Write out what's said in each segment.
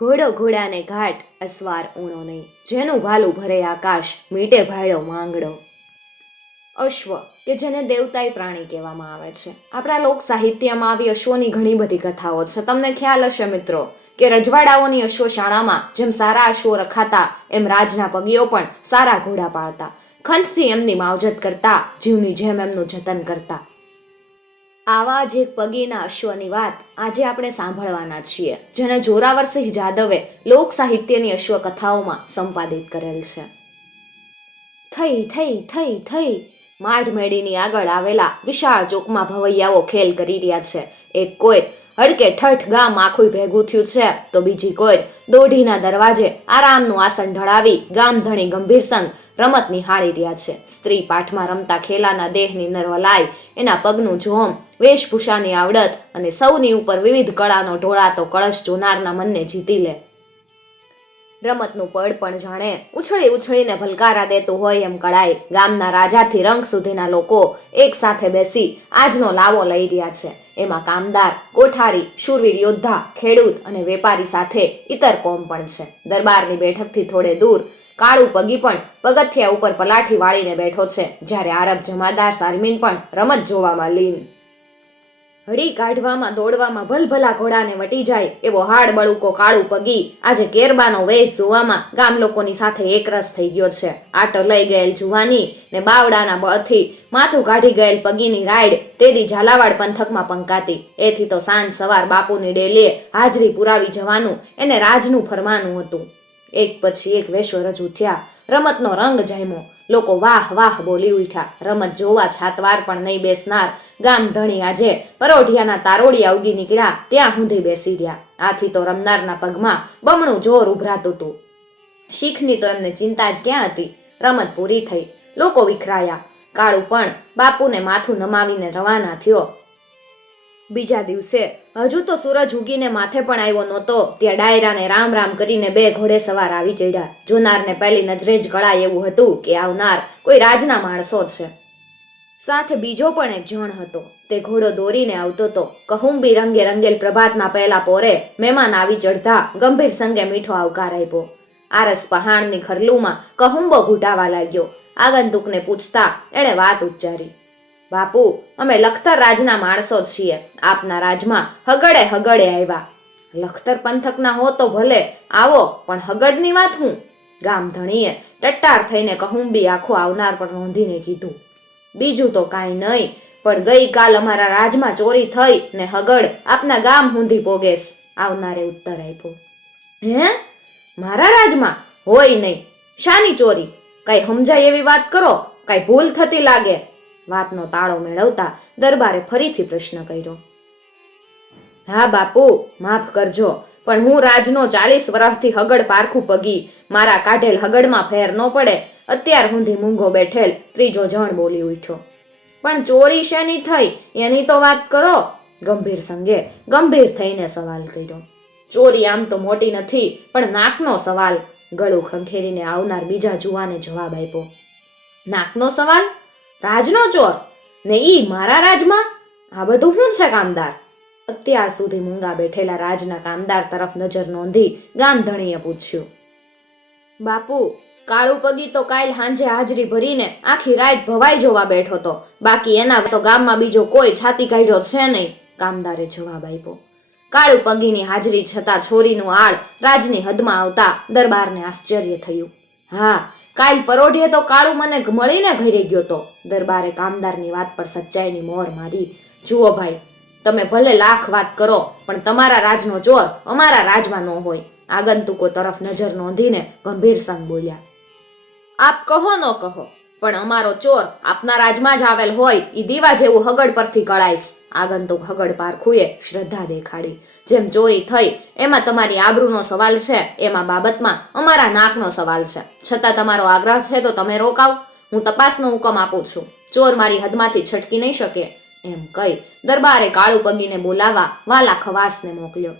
ઘોડો ઘોડાને ઘાટ અસવાર ઊણો નહીં જેનું ભાલું ભરે આકાશ મીટે ભાડ્યો માંગડો અશ્વ કે જેને દેવતાઈ પ્રાણી કહેવામાં આવે છે આપણા લોક સાહિત્યમાં આવી અશ્વની ઘણી બધી કથાઓ છે તમને ખ્યાલ હશે મિત્રો કે રજવાડાઓની અશ્વશાળામાં જેમ સારા અશ્વો રખાતા એમ રાજના પગીઓ પણ સારા ઘોડા પાડતા ખંતથી એમની માવજત કરતા જીવની જેમ એમનું જતન કરતા આવા જે પગીના અશ્વની વાત આજે આપણે સાંભળવાના છીએ જેને જોરાવરસિંહ જાદવે લોક સાહિત્યની અશ્વકથાઓમાં સંપાદિત કરેલ છે થઈ થઈ થઈ થઈ માઢ મેળીની આગળ આવેલા વિશાળ ચોકમાં ભવૈયાઓ ખેલ કરી રહ્યા છે એક કોઈર હડકે ઠઠ ગામ આખું ભેગું થયું છે તો બીજી કોઈર દોઢીના દરવાજે આરામનું આસન ઢળાવી ગામધણી ગંભીર સંઘ રમત નિહાળી રહ્યા છે સ્ત્રી પાઠમાં રમતા ખેલાના દેહની નરવલાઈ એના પગનું જોમ વેશભૂષાની આવડત અને સૌની ઉપર વિવિધ કળાનો ઢોળાતો કળશ જોનારના મનને જીતી લે રમતનું પડ પણ જાણે ઉછળી ઉછળીને ભલકારા દેતું હોય એમ કળાય ગામના રાજાથી રંગ સુધીના લોકો એક સાથે બેસી આજનો લાવો લઈ રહ્યા છે એમાં કામદાર કોઠારી શૂરવીર યોદ્ધા ખેડૂત અને વેપારી સાથે ઇતર કોમ પણ છે દરબારની બેઠકથી થોડે દૂર કાળું પગી પણ પગથિયા ઉપર પલાઠી વાળીને બેઠો છે જ્યારે આરબ જમાદાર સાલમીન પણ રમત જોવામાં લીન હળી કાઢવામાં દોડવામાં ભલભલા ઘોડાને વટી જાય એવો હાડ બળુકો કાળું પગી આજે કેરબાનો વેશ જોવામાં ગામ લોકોની સાથે એકરસ થઈ ગયો છે આટો લઈ ગયેલ જુવાની ને બાવડાના બળથી માથું કાઢી ગયેલ પગીની રાઈડ તેદી ઝાલાવાડ પંથકમાં પંકાતી એથી તો સાંજ સવાર બાપુની ડેલીએ હાજરી પુરાવી જવાનું એને રાજનું ફરમાનું હતું એક પછી એક વેશો રજૂ થયા રમતનો રંગ જામ્યો લોકો વાહ વાહ બોલી ઉઠ્યા રમત જોવા છાતવાર પણ નહીં બેસનાર ગામ ધણી આજે પરોઢિયાના તારોડિયા ઉગી નીકળ્યા ત્યાં સુધી બેસી રહ્યા આથી તો રમનારના પગમાં બમણું જોર ઉભરાતું હતું શીખની તો એમને ચિંતા જ ક્યાં હતી રમત પૂરી થઈ લોકો વિખરાયા કાળુ પણ બાપુને માથું નમાવીને રવાના થયો બીજા દિવસે હજુ તો સૂરજ ઉગીને માથે પણ આવ્યો નહોતો ત્યાં ડાયરાને રામ રામ કરીને બે ઘોડે સવાર આવી ચડ્યા જોનારને પહેલી નજરે જ ગળાય એવું હતું કે આવનાર કોઈ રાજના માણસો છે સાથે બીજો પણ એક જણ હતો તે ઘોડો દોરીને આવતો હતો કહુંબી રંગે રંગેલ પ્રભાતના પહેલા પોરે મહેમાન આવી ચઢતા ગંભીર સંગે મીઠો આવકાર આપ્યો આરસ પહાણની ખરલુમાં કહુંબો ઘૂંટાવા લાગ્યો આગંતુકને પૂછતા એણે વાત ઉચ્ચારી બાપુ અમે લખતર રાજના માણસો છીએ આપના રાજમાં હગડે હગડે આવ્યા લખતર પંથકના હો તો ભલે આવો પણ હગડની વાત હું ગામ ધણીએ ટટ્ટાર થઈને કહુંબી આખો આવનાર પર નોંધીને કીધું બીજું તો કાંઈ નહીં પણ ગઈ કાલ અમારા રાજમાં ચોરી થઈ ને હગડ આપના ગામ હુંધી પોગેસ આવનારે ઉત્તર આપ્યો હે મારા રાજમાં હોય નહીં શાની ચોરી કઈ સમજાય એવી વાત કરો કઈ ભૂલ થતી લાગે વાતનો તાળો મેળવતા દરબારે ફરીથી પ્રશ્ન કર્યો હા બાપુ માફ કરજો પણ હું રાજનો ચાલીસ વર્ષથી હગડ પારખું પગી મારા કાઢેલ હગડમાં ફેર ન પડે અત્યાર સુધી મૂંઘો બેઠેલ ત્રીજો જણ બોલી ઉઠ્યો પણ ચોરી શેની થઈ એની તો વાત કરો ગંભીર સંગે ગંભીર થઈને સવાલ કર્યો ચોરી આમ તો મોટી નથી પણ નાકનો સવાલ ગળું ખંખેરીને આવનાર બીજા જુવાને જવાબ આપ્યો નાકનો સવાલ રાજનો ચોર ને ઈ મારા રાજમાં આ બધું શું છે કામદાર અત્યાર સુધી મૂંગા બેઠેલા રાજના કામદાર તરફ નજર નોંધી ગામધણીએ પૂછ્યું બાપુ કાળું પગી તો કાલ હાંજે હાજરી ભરીને આખી રાઈટ ભવાઈ જોવા બેઠો તો બાકી એના તો ગામમાં બીજો કોઈ છાતી કાઢ્યો છે નહીં કામદારે જવાબ આપ્યો કાળું પગીની હાજરી છતાં છોરીનું આળ રાજની હદમાં આવતા દરબારને આશ્ચર્ય થયું હા કાલ પરોઢીએ તો કાળુ મને મળીને ઘરે ગયો તો દરબારે કામદારની વાત પર સચ્ચાઈની મોર મારી જુઓ ભાઈ તમે ભલે લાખ વાત કરો પણ તમારા રાજનો ચોર અમારા રાજમાં ન હોય આગંતુકો તરફ નજર નોંધીને ગંભીર સંગ બોલ્યા આપ કહો ન કહો પણ અમારો ચોર આપના રાજમાં જ આવેલ હોય એ દીવા જેવું હગડ પરથી કળાઈશ આગંતુક હગડ પારખુએ શ્રદ્ધા દેખાડી જેમ ચોરી થઈ એમાં તમારી આબરૂનો સવાલ છે એમાં બાબતમાં અમારા નાકનો સવાલ છે છતાં તમારો આગ્રહ છે તો તમે રોકાવ હું તપાસનો હુકમ આપું છું ચોર મારી હદમાંથી છટકી નહીં શકે એમ કહી દરબારે કાળુ પગીને બોલાવા વાલા ખવાસને મોકલ્યો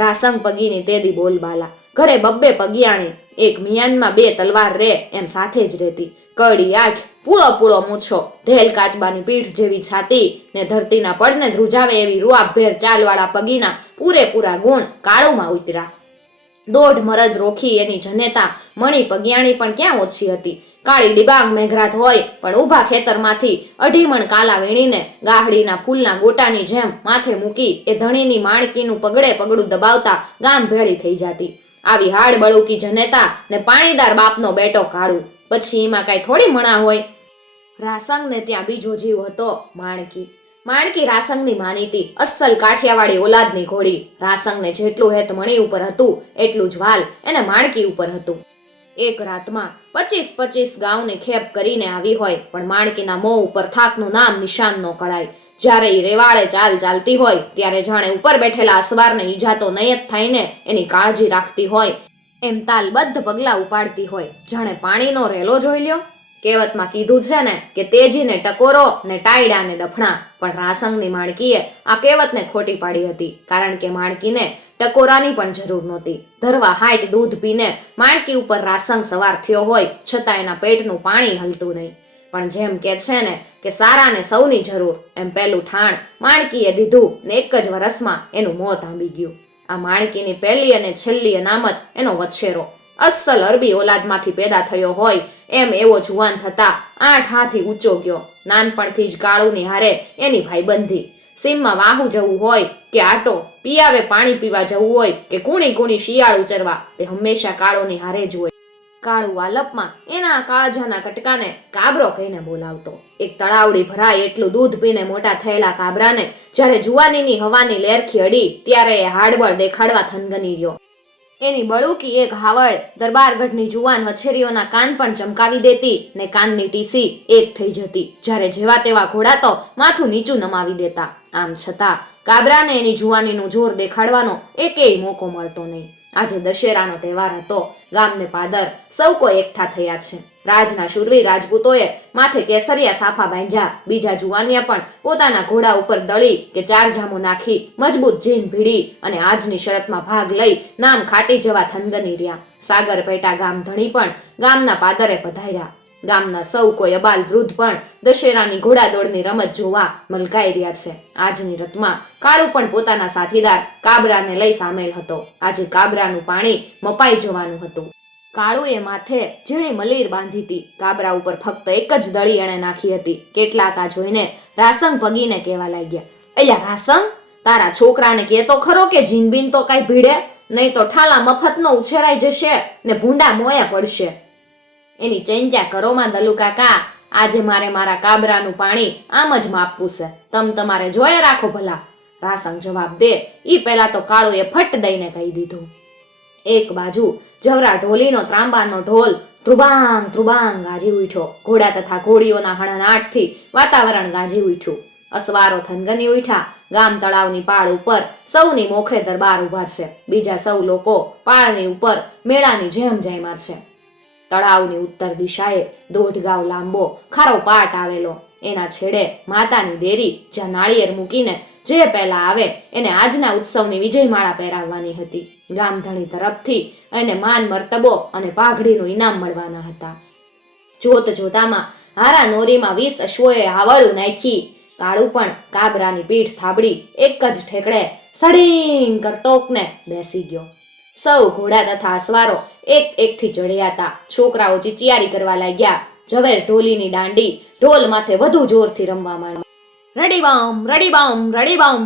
રાસંગ પગીની તેદી બોલબાલા ઘરે બબ્બે પગિયાણી એક મિયાનમાં બે તલવાર રે એમ સાથે જ રહેતી કડી આંખ પૂળો પૂળો મૂછો ઢેલ કાચબાની પીઠ જેવી છાતી ને ધરતીના પડને ધ્રુજાવે એવી રૂઆભેર ચાલવાળા પગીના પૂરેપૂરા ગુણ કાળુમાં ઉતરા દોઢ મરદ રોખી એની જનેતા મણી પગિયાણી પણ ક્યાં ઓછી હતી કાળી ડિબાંગ મેઘરાત હોય પણ ઊભા ખેતરમાંથી અઢી મણ કાલા વીણીને ગાહડીના ફૂલના ગોટાની જેમ માથે મૂકી એ ધણીની માણકીનું પગડે પગડું દબાવતા ગામ ભેળી થઈ જાતી આવી હાડ બળુકી જનેતા ને પાણીદાર બાપનો બેટો કાઢું પછી એમાં કાંઈ થોડી મણા હોય રાસંગને ત્યાં બીજો જીવ હતો માણકી માણકી રાસંગની માનીતી અસલ કાઠિયાવાડી ઓલાદની ઘોડી રાસંગને જેટલું હેત મણી ઉપર હતું એટલું જ વાલ એને માણકી ઉપર હતું એક રાતમાં પચીસ પચીસ ગાઉની ખેપ કરીને આવી હોય પણ માણકીના મોં ઉપર થાકનું નામ નિશાન ન કળાય જ્યારે એ રેવાળે ચાલ ચાલતી હોય ત્યારે જાણે ઉપર બેઠેલા અસવારને ઈજા તો નહીં જ થાય એની કાળજી રાખતી હોય એમ તાલબદ્ધ પગલાં ઉપાડતી હોય જાણે પાણીનો રેલો જોઈ લ્યો કહેવતમાં કીધું છે ને કે તેજીને ટકોરો ને ટાયડા ને ડફણા પણ રાસંગની માણકીએ આ કહેવતને ખોટી પાડી હતી કારણ કે માણકીને ટકોરાની પણ જરૂર નહોતી ધરવા હાઈટ દૂધ પીને માણકી ઉપર રાસંગ સવાર થયો હોય છતાં એના પેટનું પાણી હલતું નહીં પણ જેમ કે છે ને કે સારાને સૌની જરૂર એમ પહેલું ઠાણ માણકીએ દીધું ને એક જ વરસમાં એનું મોત આંબી ગયું આ માણકીની પહેલી અને છેલ્લી અનામત એનો વછેરો અસલ અરબી ઓલાદમાંથી પેદા થયો હોય એમ એવો જુવાન થતા આઠ હાથી ઊંચો ગયો નાનપણથી જ કાળુની હારે એની ભાઈબંધી સીમમાં વાહુ જવું હોય કે આટો પિયાવે પાણી પીવા જવું હોય કે કુણી કુણી શિયાળ ઉચરવા તે હંમેશા કાળુની હારે જ હોય કાળુ આલપમાં એના કાજાના કટકાને કાબરો કહીને બોલાવતો એક તળાવડી ભરાય એટલું દૂધ પીને મોટા થયેલા કાબરાને જ્યારે જુવાનીની હવાની લેરખી અડી ત્યારે એ હાડબળ દેખાડવા થનગની રહ્યો એની બળુકી એક હાવળ દરબારગઢની જુવાન હછેરીઓના કાન પણ ચમકાવી દેતી ને કાનની ટીસી એક થઈ જતી જ્યારે જેવા તેવા ઘોડા તો માથું નીચું નમાવી દેતા આમ છતાં કાબરાને એની જુવાનીનું જોર દેખાડવાનો એકેય મોકો મળતો નહીં આજે દશેરાનો તહેવાર હતો ગામને પાદર સૌ કોઈ એકઠા થયા છે રાજના શુરવી રાજપૂતોએ માથે કેસરિયા સાફા બાંધ્યા બીજા જુવાનિયા પણ પોતાના ઘોડા ઉપર દળી કે ચાર જામો નાખી મજબૂત જીન ભીડી અને આજની શરતમાં ભાગ લઈ નામ ખાટી જવા થનગની રહ્યા સાગર પેટા ગામ ધણી પણ ગામના પાદરે પધાર્યા ગામના સૌ કોઈ અબાલ વૃદ્ધ પણ દશેરાની ઘોડાદોડની રમત જોવા મલકાઈ રહ્યા છે આજની રતમાં કાળુ પણ પોતાના સાથીદાર કાબરાને લઈ સામેલ હતો આજે કાબરાનું પાણી મપાઈ જવાનું હતું કાળુએ માથે ઝીણી મલીર બાંધી હતી કાબરા ઉપર ફક્ત એક જ દળી એણે નાખી હતી કેટલાક આ જોઈને રાસંગ ભગીને કહેવા લાગ્યા અલ્યા રાસંગ તારા છોકરાને કહેતો ખરો કે જીનબીન તો કાંઈ ભીડે નહીં તો ઠાલા મફતનો ઉછેરાઈ જશે ને ભૂંડા મોયા પડશે એની ચેંજા કરો માં દલુ કાકા આજે મારે મારા કાબરાનું પાણી આમ જ માપવું છે તમ તમારે જોયે રાખો ભલા રાસંગ જવાબ દે ઈ પહેલા તો કાળુએ ફટ દઈને કહી દીધું એક બાજુ જવરા ઢોલીનો ત્રાંબાનો ઢોલ ધ્રુબાંગ ધ્રુબાંગ ગાજી ઉઠ્યો ઘોડા તથા ઘોડીઓના હણનાટથી વાતાવરણ ગાજી ઉઠ્યું અસવારો થનગની ઉઠ્યા ગામ તળાવની પાળ ઉપર સૌની મોખરે દરબાર ઊભા છે બીજા સૌ લોકો પાળની ઉપર મેળાની જેમ જયમાં છે તળાવની ઉત્તર દિશાએ દોઢગાવ લાંબો ખારો પાટ આવેલો એના છેડે માતાની દેરી જ્યાં નાળિયેર મૂકીને જે પહેલા આવે એને આજના ઉત્સવની વિજયમાળા પહેરાવવાની હતી ગામધણી તરફથી એને માન મર્તબો અને પાઘડીનું ઇનામ મળવાના હતા જોત જોતામાં હારા નોરીમાં વીસ અશ્વોએ હાવળું નાખી કાળું પણ કાબરાની પીઠ થાબડી એક જ ઠેકડે સડીંગ કરતોકને બેસી ગયો સૌ ઘોડા તથા અસવારો એક એકથી જડ્યા હતા છોકરાઓ ચીચિયારી કરવા લાગ્યા ઝવેર ઢોલીની દાંડી ઢોલ માથે વધુ જોરથી રમવા માંડી રડીબામ રડીબામ રડીબામ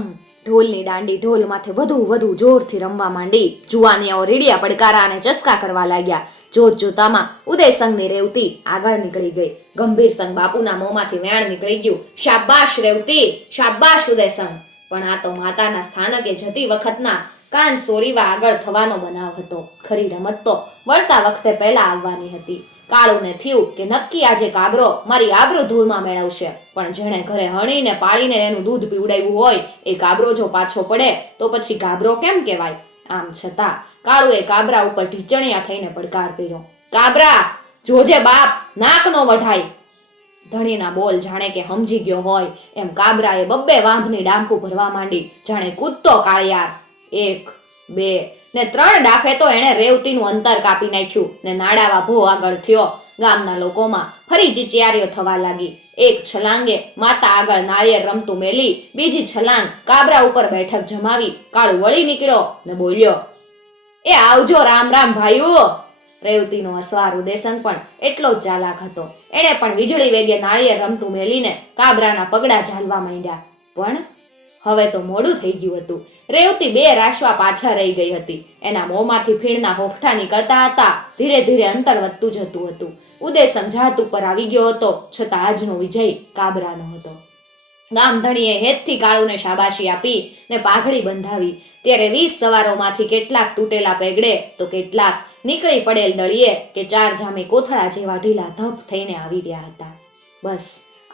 ઢોલની દાંડી ઢોલ માથે વધુ વધુ જોરથી રમવા માંડી જુવાનિયાઓ રીડિયા પડકારા અને ચસ્કા કરવા લાગ્યા જોત જોતામાં ઉદયસંગની રેવતી આગળ નીકળી ગઈ ગંભીર સંગ બાપુના મોંમાંથી વેણ નીકળી ગયું શાબાશ રેવતી શાબાશ ઉદયસંગ પણ આ તો માતાના સ્થાનકે જતી વખતના કાન સોરીવા આગળ થવાનો બનાવ હતો ખરી રમત તો વળતા વખતે પહેલા આવવાની હતી કાળુને થયું કે નક્કી આજે કાબરો મારી આબરૂ ધૂળમાં મેળવશે પણ જેણે ઘરે હણીને પાળીને એનું દૂધ પીવડાવ્યું હોય એ કાબરો જો પાછો પડે તો પછી ગાબરો કેમ કહેવાય આમ છતાં કાળુએ કાબરા ઉપર ઢીચણિયા થઈને પડકાર કર્યો કાબરા જોજે બાપ નાકનો વઢાય ધણીના બોલ જાણે કે સમજી ગયો હોય એમ કાબરાએ બબ્બે વાંભની ડાંખું ભરવા માંડી જાણે કૂદતો કાળિયાર એક બે ને ત્રણ ડાફે તો એણે રેવતીનું અંતર કાપી નાખ્યું ને નાડાવા ભો આગળ થયો ગામના લોકોમાં ફરી ચિચિયારીઓ થવા લાગી એક છલાંગે માતા આગળ નાળિયેર રમતું મેલી બીજી છલાંગ કાબરા ઉપર બેઠક જમાવી કાળું વળી નીકળ્યો ને બોલ્યો એ આવજો રામ રામ ભાઈઓ રેવતીનો અસવાર ઉદેસન પણ એટલો જ ચાલાક હતો એણે પણ વીજળી વેગે નાળિયેર રમતું મેલીને કાબરાના પગડા ઝાલવા માંડ્યા પણ હવે તો મોડું થઈ ગયું હતું રેવતી બે રાશવા પાછા રહી ગઈ હતી એના મોંમાંથી ફીણના હોફઠા નીકળતા હતા ધીરે ધીરે અંતર વધતું જતું હતું ઉદય સમજાત ઉપર આવી ગયો હતો છતાં આજનો વિજય કાબરાનો હતો ગામધણીએ હેતથી કાળુને શાબાશી આપી ને પાઘડી બંધાવી ત્યારે વીસ સવારોમાંથી કેટલાક તૂટેલા પેગડે તો કેટલાક નીકળી પડેલ દળીએ કે ચાર જામે કોથળા જેવા ઢીલા ધપ થઈને આવી રહ્યા હતા બસ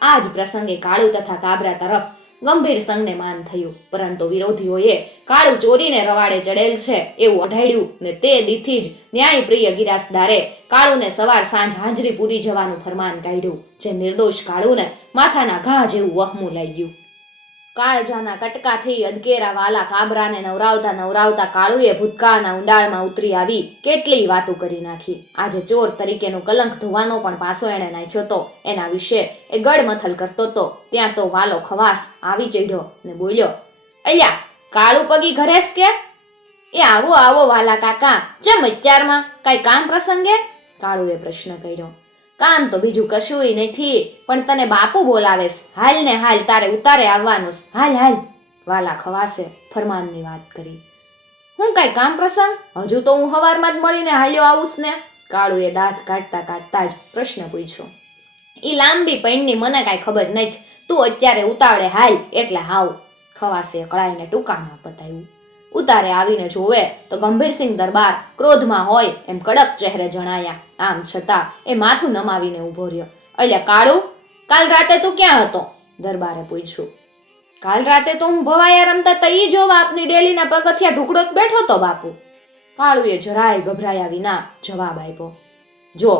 આ જ પ્રસંગે કાળુ તથા કાબરા તરફ ગંભીર સંઘને માન થયું પરંતુ વિરોધીઓએ કાળું ચોરીને રવાડે ચડેલ છે એવું અઢાડ્યું ને તે દીથી જ ન્યાયપ્રિય ગિરાસદારે કાળુને સવાર સાંજ હાજરી પૂરી જવાનું ફરમાન કાઢ્યું જે નિર્દોષ કાળુને માથાના ઘા જેવું વહમું લાગ્યું કાળજાના કટકાથી અદકેરા વાલા કાબરાને નવરાવતા નવરાવતા કાળુએ ભૂતકાળના ઊંડાળમાં ઉતરી આવી કેટલી વાતો કરી નાખી આજે ચોર તરીકેનો કલંક ધોવાનો પણ પાસો એણે નાખ્યો તો એના વિશે એ ગડમથલ કરતો તો ત્યાં તો વાલો ખવાસ આવી ચડ્યો ને બોલ્યો અલ્યા કાળુ પગી ઘરેસ કે એ આવો આવો વાલા કાકા ચમ અત્યારમાં કાંઈ કામ પ્રસંગે કાળુએ પ્રશ્ન કર્યો કામ તો બીજું કશુંય નથી પણ તને બાપુ બોલાવેશ હાલ ને હાલ તારે ઉતારે આવવાનું હાલ હાલ વાલા ખવાસે ફરમાનની વાત કરી હું કાંઈ કામ પ્રસંગ હજુ તો હું હવારમાં જ મળીને હાલ્યો આવુંસ ને કાળુએ દાંત કાઢતા કાઢતા જ પ્રશ્ન પૂછ્યો એ લાંબી પૈણની મને કાંઈ ખબર નહીં તું અત્યારે ઉતાવળે હાલ એટલે હાવ ખવાસે કળાઈને ટૂંકામાં પતાવ્યું ઉતારે આવીને જોવે તો ગંભીરસિંહ દરબાર ક્રોધમાં હોય એમ કડક ચહેરે જણાયા આમ છતાં એ માથું નમાવીને ઊભો રહ્યો એટલે કાળુ કાલ રાતે તું ક્યાં હતો દરબારે પૂછ્યું કાલ રાતે તો હું ભવાયા રમતા તઈ જોવા આપની ડેલીના પગથિયા ઢુકડો બેઠો તો બાપુ કાળુએ જરાય ગભરાયા વિના જવાબ આપ્યો જો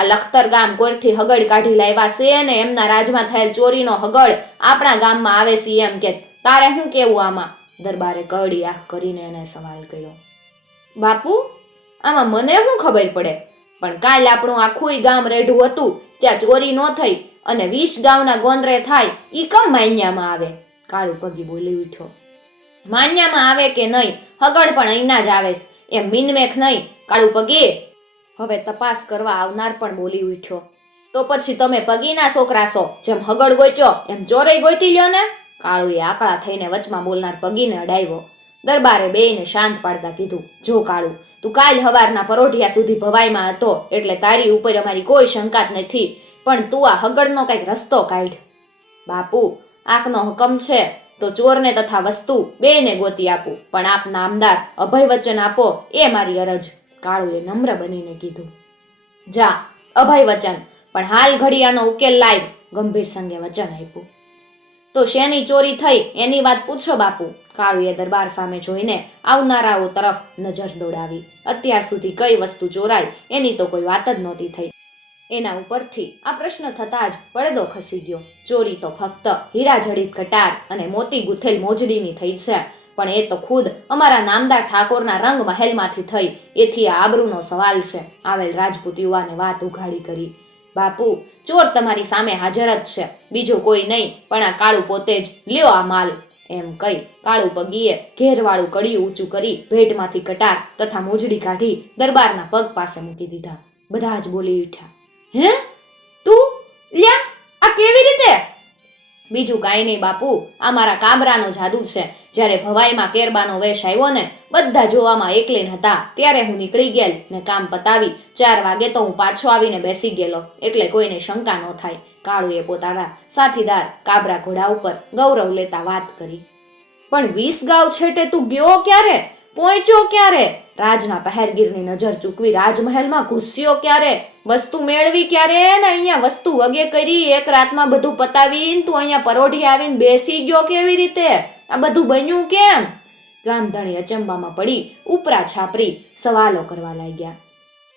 આ લખતર ગામ કોઈથી હગડ કાઢી લાવ્યા છે ને એમના રાજમાં થયેલ ચોરીનો હગડ આપણા ગામમાં આવે છે એમ કે તારે શું કેવું આમાં દરબારે કરડી આંખ કરીને એને સવાલ કર્યો બાપુ આમાં મને શું ખબર પડે પણ કાલ આપણું આખું ગામ રેઢું હતું ત્યાં ચોરી ન થઈ અને વીસ ગામના ગોંદરે થાય એ કમ માન્યામાં આવે કાળુ પગી બોલી ઉઠ્યો માન્યામાં આવે કે નહીં હગડ પણ અહીંના જ આવે એમ મીનમેખ નહીં કાળુ પગી હવે તપાસ કરવા આવનાર પણ બોલી ઉઠ્યો તો પછી તમે પગીના છોકરા છો જેમ હગડ ગોચ્યો એમ ચોરે ગોતી લ્યો ને કાળુએ આકળા થઈને વચમાં બોલનાર પગીને અડાવ્યો દરબારે બેયને શાંત પાડતા કીધું જો કાળુ તું કાલ હવારના પરોઢિયા સુધી ભવાઈમાં હતો એટલે તારી ઉપર અમારી કોઈ શંકા જ નથી પણ તું આ હગડનો કંઈક રસ્તો કાઢ બાપુ આંખનો હુકમ છે તો ચોરને તથા વસ્તુ બેને ગોતી આપું પણ આપ નામદાર અભય વચન આપો એ મારી અરજ કાળુએ નમ્ર બનીને કીધું જા અભય વચન પણ હાલ ઘડિયાનો ઉકેલ લાવી ગંભીર સંગે વચન આપ્યું તો શેની ચોરી થઈ એની વાત પૂછો બાપુ કાળુએ દરબાર સામે જોઈને આવનારાઓ તરફ નજર દોડાવી અત્યાર સુધી કઈ વસ્તુ ચોરાઈ એની તો કોઈ વાત જ નહોતી થઈ એના ઉપરથી આ પ્રશ્ન થતાં જ પડદો ખસી ગયો ચોરી તો ફક્ત હીરા જડિત કટાર અને મોતી ગુથેલ મોજડીની થઈ છે પણ એ તો ખુદ અમારા નામદાર ઠાકોરના રંગ મહેલમાંથી થઈ એથી આબરૂનો સવાલ છે આવેલ રાજપૂત યુવાને વાત ઉઘાડી કરી બાપુ ચોર તમારી સામે હાજર જ છે બીજો કોઈ નહીં પણ આ કાળુ પોતે જ લ્યો આ માલ એમ કહી કાળુ પગીએ ઘેરવાળું કડિયું ઊંચું કરી ભેટમાંથી કટાર તથા મોજડી કાઢી દરબારના પગ પાસે મૂકી દીધા બધા જ બોલી ઉઠ્યા હે તું લ્યા બીજું કાંઈ નહીં બાપુ આ મારા કાબરાનો જાદુ છે જ્યારે ભવાઈમાં કેરબાનો વેશ આવ્યો ને બધા જોવામાં એકલીન હતા ત્યારે હું નીકળી ગયેલ ને કામ પતાવી ચાર વાગે તો હું પાછો આવીને બેસી ગયેલો એટલે કોઈને શંકા ન થાય કાળુએ પોતાના સાથીદાર કાબરા ઘોડા ઉપર ગૌરવ લેતા વાત કરી પણ વીસ ગાંવ છેટે તું ગયો ક્યારે પહોંચ્યો ક્યારે રાજના પહેરગીરની નજર ચૂકવી રાજમહેલમાં ઘૂસ્યો ક્યારે વસ્તુ મેળવી ક્યારે ને અહીંયા વસ્તુ વગે કરી એક રાતમાં બધું પતાવીને તું અહીંયા પરોઢી આવીને બેસી ગયો કેવી રીતે આ બધું બન્યું કેમ ગામધણી અચંબામાં પડી ઉપરા છાપરી સવાલો કરવા લાગ્યા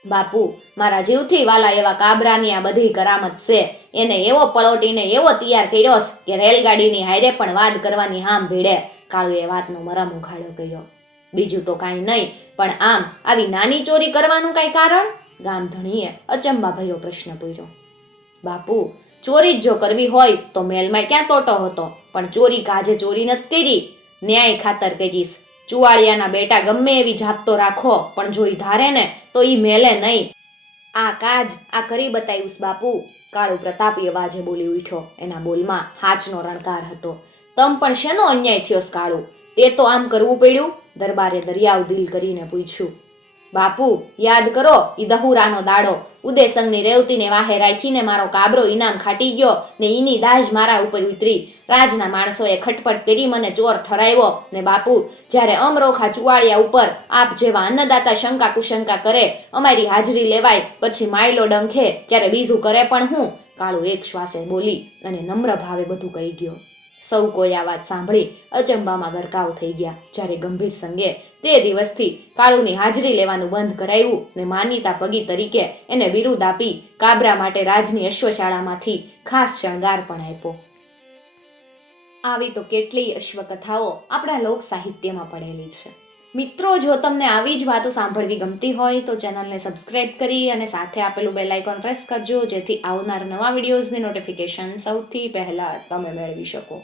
બાપુ મારા જીવથી વાલા એવા કાબરાની આ બધી કરામત છે એને એવો પળોટીને એવો તૈયાર કર્યો કે રેલગાડીની હાયરે પણ વાત કરવાની હામ ભીડે કાળુએ વાતનો મરમ ઉઘાડો કર્યો બીજું તો કાંઈ નહીં પણ આમ આવી નાની ચોરી કરવાનું કાંઈ કારણ ગામધણીએ અચંબા ભર્યો પ્રશ્ન પૂછ્યો બાપુ ચોરી જો કરવી હોય તો મેલમાં ક્યાં તોટો હતો પણ ચોરી કાજે ચોરી નથી કરી ન્યાય ખાતર કરીશ ચુવાળિયાના બેટા ગમે એવી જાપતો રાખો પણ જોઈ ધારે ને તો ઈ મેલે નહીં આ કાજ આ કરી બતાવ્યું બાપુ કાળુ પ્રતાપી અવાજે બોલી ઉઠ્યો એના બોલમાં હાચનો રણકાર હતો તમ પણ શેનો અન્યાય થયો કાળુ તે તો આમ કરવું પડ્યું દરબારે દરિયાવ દિલ કરીને પૂછ્યું બાપુ યાદ કરો ઈ દહુરાનો દાડો ઉદેસંગની રેવતીને વાહે રાખીને મારો કાબરો ઇનામ ખાટી ગયો ને ઈની દાજ મારા ઉપર ઉતરી રાજના માણસોએ ખટપટ કરી મને ચોર ઠરાવ્યો ને બાપુ જ્યારે અમરોખા ચુવાળિયા ઉપર આપ જેવા અન્નદાતા શંકા કુશંકા કરે અમારી હાજરી લેવાય પછી માયલો ડંખે ત્યારે બીજું કરે પણ હું કાળુ એક શ્વાસે બોલી અને નમ્ર ભાવે બધું કહી ગયો સૌ કોઈ આ વાત સાંભળી અચંબામાં ગરકાવ થઈ ગયા જ્યારે ગંભીર સંગે તે દિવસથી કાળુની હાજરી લેવાનું બંધ કરાવ્યું ને માન્યતા પગી તરીકે એને વિરુદ્ધ આપી કાબરા માટે રાજની અશ્વશાળામાંથી ખાસ શણગાર પણ આપ્યો આવી તો કેટલી અશ્વકથાઓ આપણા લોક સાહિત્યમાં પડેલી છે મિત્રો જો તમને આવી જ વાતો સાંભળવી ગમતી હોય તો ચેનલને સબસ્ક્રાઇબ કરી અને સાથે આપેલું બેલ આઇકોન પ્રેસ કરજો જેથી આવનાર નવા વિડીયોઝની નોટિફિકેશન સૌથી પહેલાં તમે મેળવી શકો